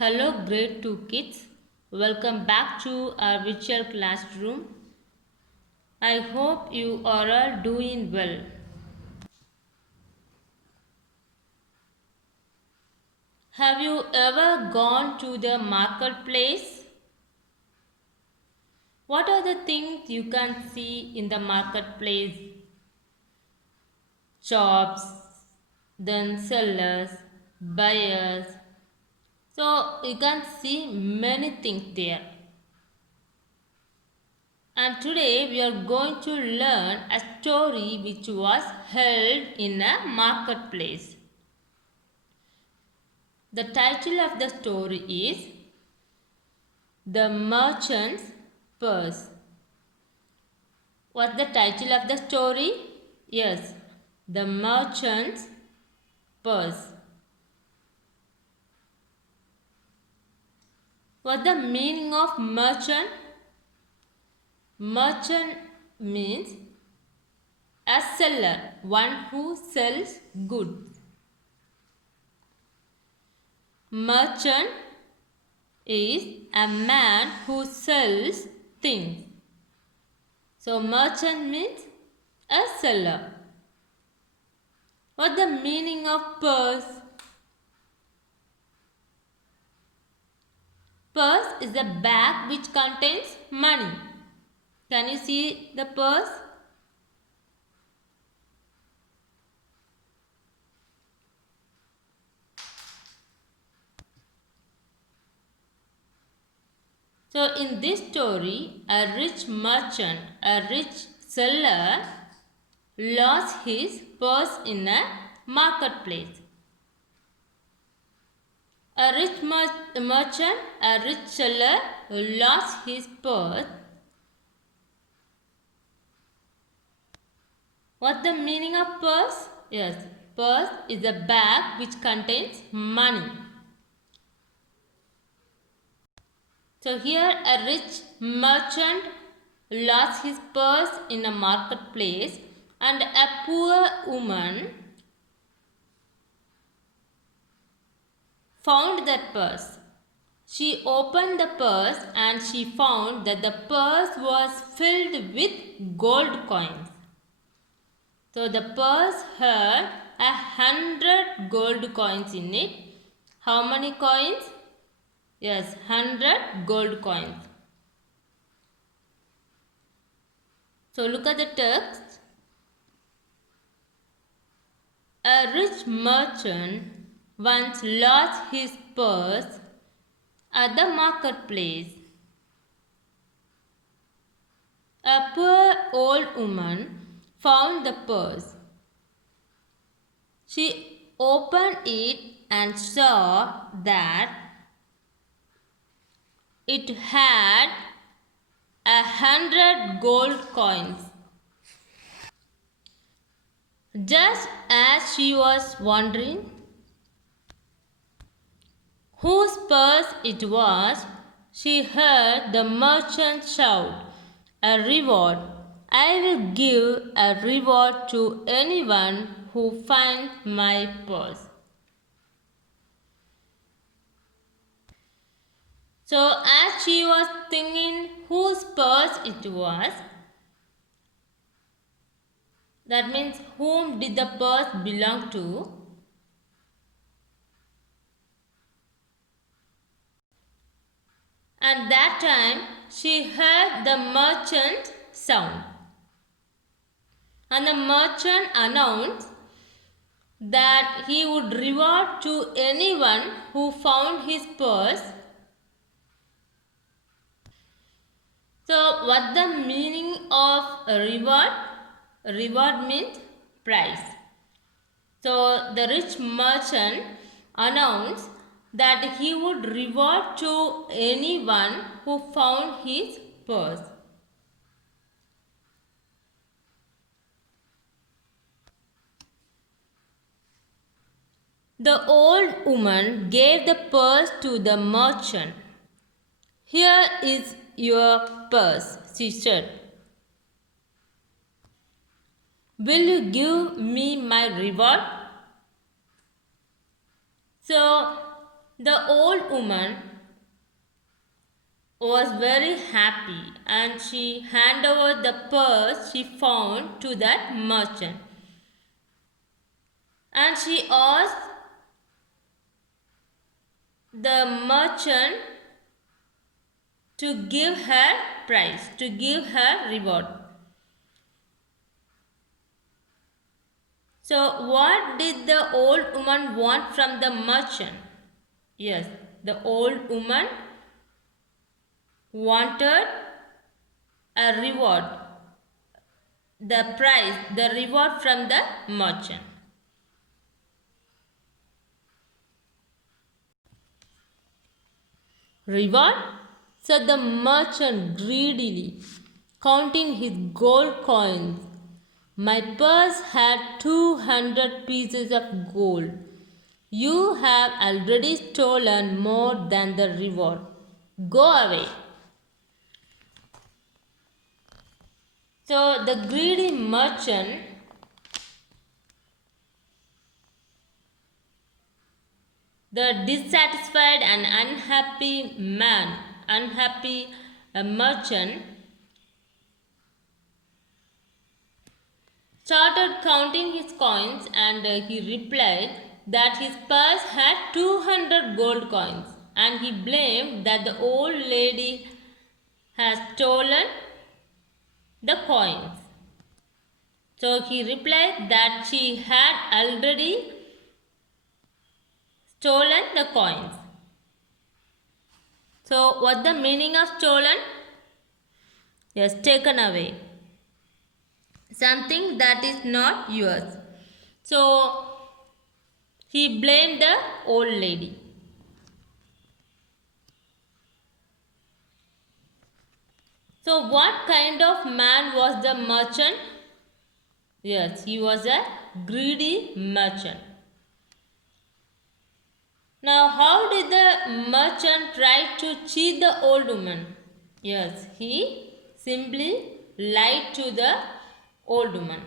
Hello, grade 2 kids. Welcome back to our virtual classroom. I hope you are all doing well. Have you ever gone to the marketplace? What are the things you can see in the marketplace? Shops, then sellers, buyers. So you can see many things there. And today we are going to learn a story which was held in a marketplace. The title of the story is The Merchant's Purse. What's the title of the story? Yes, The Merchant's Purse. What's the meaning of merchant? Merchant means a seller, one who sells goods. Merchant is a man who sells things. So merchant means a seller. What's the meaning of purse? Purse is a bag which contains money. Can you see the purse? So in this story, a rich merchant, a rich seller lost his purse in a marketplace. A rich merchant, a rich seller lost his purse. What's the meaning of purse? Yes, purse is a bag which contains money. So here a rich merchant lost his purse in a marketplace and a poor woman found that purse. She opened the purse and she found that the purse was filled with gold coins. So the purse had 100 gold coins in it. How many coins? Yes, 100 gold coins. So look at the text. A rich merchant once lost his purse at the marketplace. A poor old woman found the purse. She opened it and saw that it had 100 gold coins. Just as she was wondering whose purse it was, she heard the merchant shout, "A reward! I will give a reward to anyone who finds my purse." So, as she was thinking whose purse it was, that means whom did the purse belong to? And that time she heard the merchant sound. And the merchant announced that he would reward to anyone who found his purse. So what the meaning of a reward? Reward means prize. So the rich merchant announced that he would reward to anyone who found his purse. The old woman gave the purse to the merchant. "Here is your purse," she said. "Will you give me my reward?" So The old woman was very happy and she handed over the purse she found to that merchant. And she asked the merchant to give her prize, to give her reward. So, what did the old woman want from the merchant? Yes, the old woman wanted a reward, the prize, the reward from the merchant. Reward? Said the merchant greedily, counting his gold coins. My purse had 200 pieces of gold. You have already stolen more than the reward. Go away. So the greedy merchant the dissatisfied and unhappy merchant started counting his coins and he replied that his purse had 200 gold coins and he blamed that the old lady has stolen the coins. So he replied that she had already stolen the coins. So what's the meaning of stolen? Yes, taken away. Something that is not yours. So he blamed the old lady. So what kind of man was the merchant? Yes, he was a greedy merchant. Now how did the merchant try to cheat the old woman? Yes, he simply lied to the old woman.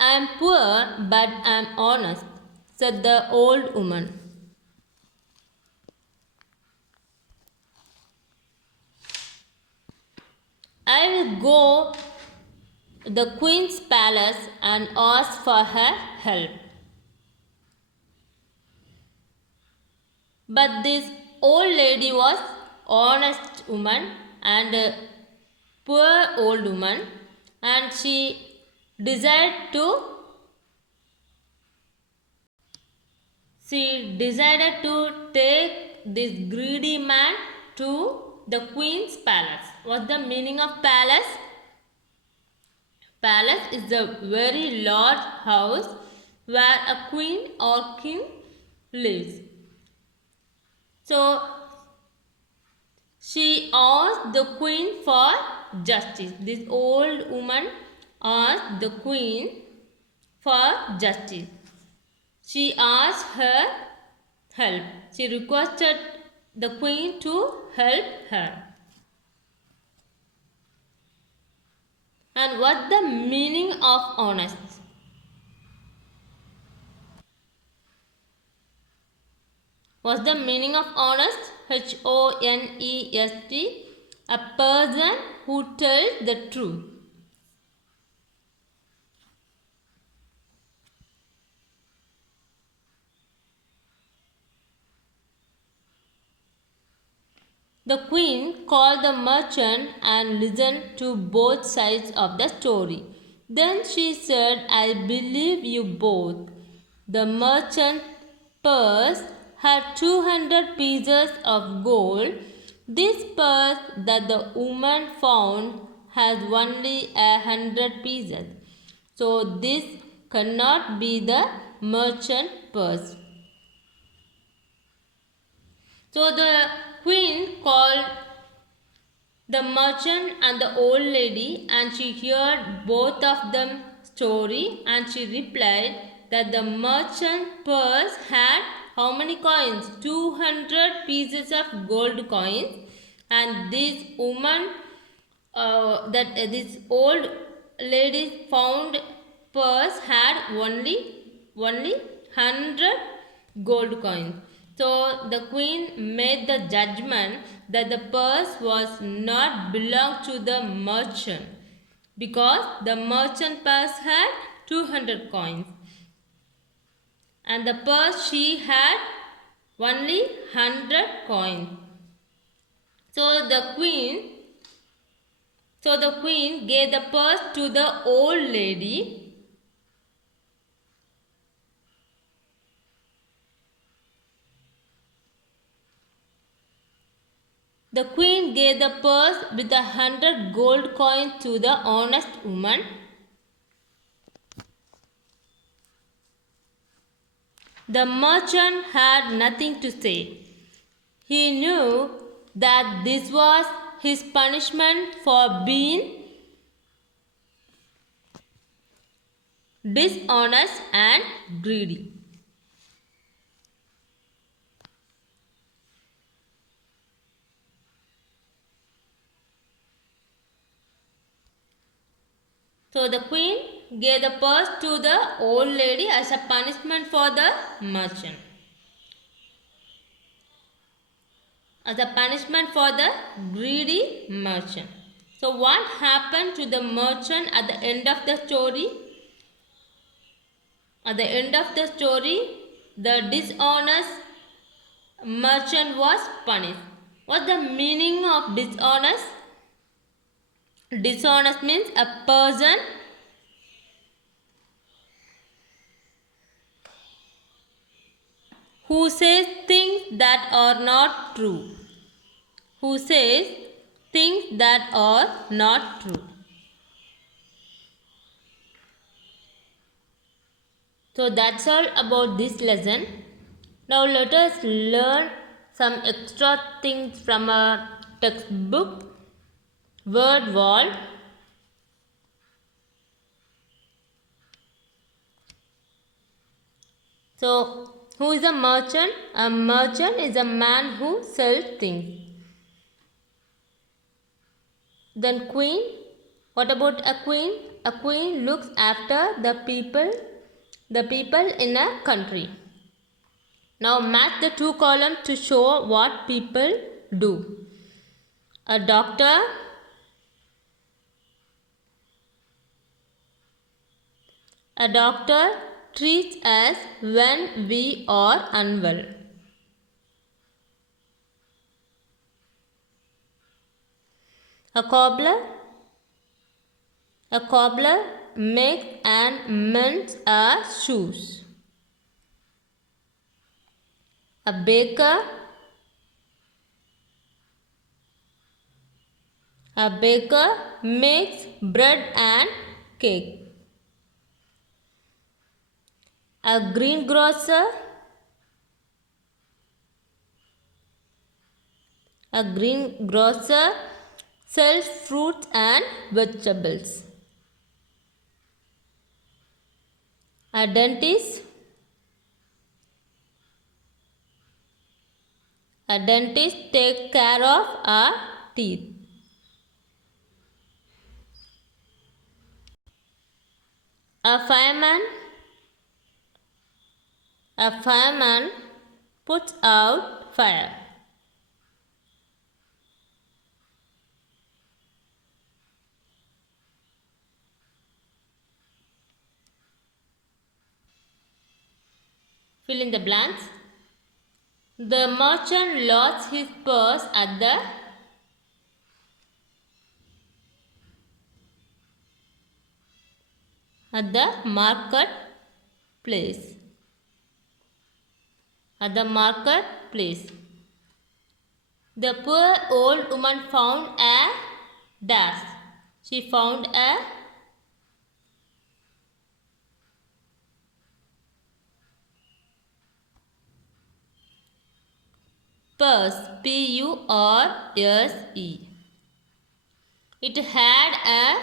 I am poor but I am honest, said the old woman. I will go to the queen's palace and ask for her help. But this old lady was honest woman and a poor old woman, and she decided to take this greedy man to the queen's palace. What's the meaning of palace? Palace is a very large house where a queen or king lives. So she asked the queen for justice. This old woman asked the queen for justice. She asked her help. She requested the queen to help her. And what's the meaning of honest? What's the meaning of honest? Honest. A person who tells the truth. The queen called the merchant and listened to both sides of the story. Then she said, I believe you both. The merchant's purse had 200 pieces of gold. This purse that the woman found has only 100 pieces. So this cannot be the merchant purse. So the queen called the merchant and the old lady and she heard both of them story and she replied that the merchant purse had how many coins? 200 pieces of gold coins, and this woman this old lady found purse had only 100 gold coins. So the queen made the judgment that the purse was not belong to the merchant, because the merchant purse had 200 coins and the purse she had only 100 coins. So the queen gave the purse to the old lady. The queen gave the purse with 100 gold coins to the honest woman. The merchant had nothing to say. He knew that this was his punishment for being dishonest and greedy. So the queen gave the purse to the old lady as a punishment for the merchant. As a punishment for the greedy merchant. So what happened to the merchant at the end of the story? At the end of the story, the dishonest merchant was punished. What's the meaning of dishonest? Dishonest means a person who says things that are not true. Who says things that are not true. So that's all about this lesson. Now let us learn some extra things from our textbook, Word Wall. So, who is a merchant? A merchant is a man who sells things. Then queen. What about a queen? A queen looks after the people in a country. Now match the two columns to show what people do. A doctor, treats us when we are unwell. A cobbler makes and mends our shoes. A baker makes bread and cake. A greengrocer sells fruits and vegetables. A dentist takes care of our teeth. A fireman puts out fire. Fill in the blanks. The merchant lost his purse at the market place. The poor old woman found a dash. She found a purse. P-U-R-S-E. It had a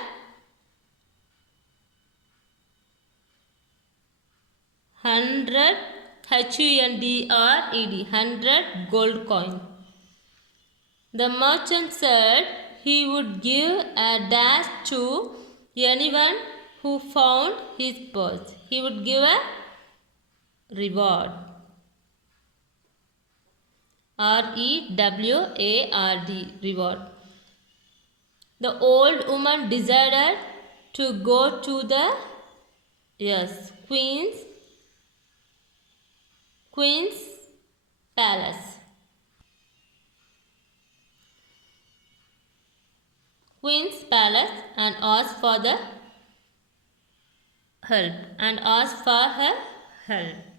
hundred gold coin. The merchant said he would give a dash to anyone who found his purse. He would give a reward. R-E-W-A-R-D, reward. The old woman decided to go to the queen's palace. Queen's palace and asked for her help.